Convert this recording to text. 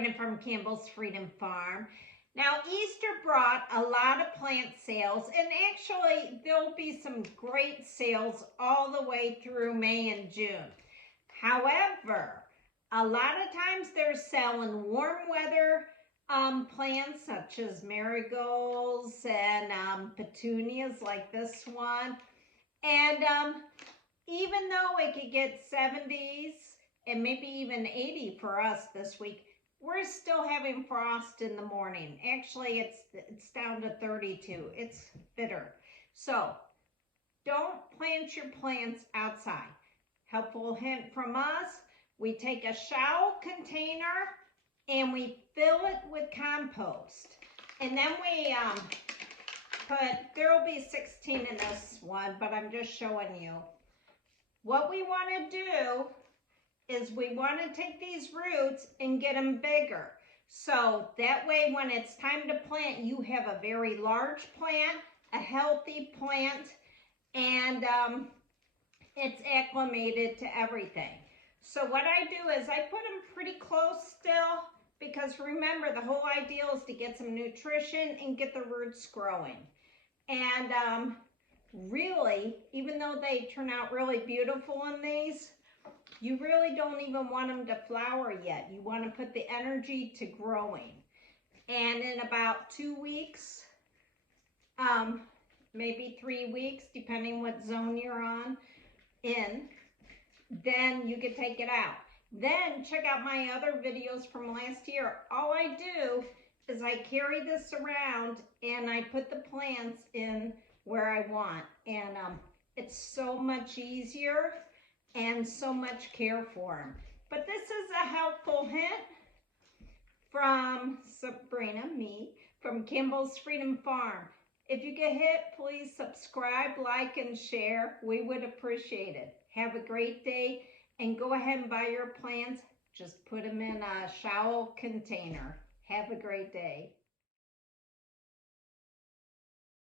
Sabrina from Campbell's Freedom Farm. Now, Easter brought a lot of plant sales, and actually there'll be some great sales all the way through May and June. However, a lot of times they're selling warm weather plants such as marigolds and petunias like this one. And even though it could get 70s and maybe even 80 for us this week, we're still having frost in the morning. Actually, it's down to 32. It's bitter. So don't plant your plants outside. Helpful hint from us, we take a shallow container and we fill it with compost. And then we there will be 16 in this one, but I'm just showing you. What we want to do is we want to take these roots and get them bigger. So that way when it's time to plant, you have a very large plant, a healthy plant, and it's acclimated to everything. So what I do is I put them pretty close still, because remember, the whole idea is to get some nutrition and get the roots growing. And really, even though they turn out really beautiful in these, you really don't even want them to flower yet. You want to put the energy to growing. And in about 2 weeks, maybe 3 weeks, depending what zone you're then you can take it out. Then check out my other videos from last year. All I do is I carry this around and I put the plants in where I want. And it's so much easier and so much care for them. But this is a helpful hint from Sabrina, me, from Campbell's Freedom Farm. If you get hit, please subscribe, like, and share. We would appreciate it. Have a great day, and go ahead and buy your plants. Just put them in a shallow container. Have a great day.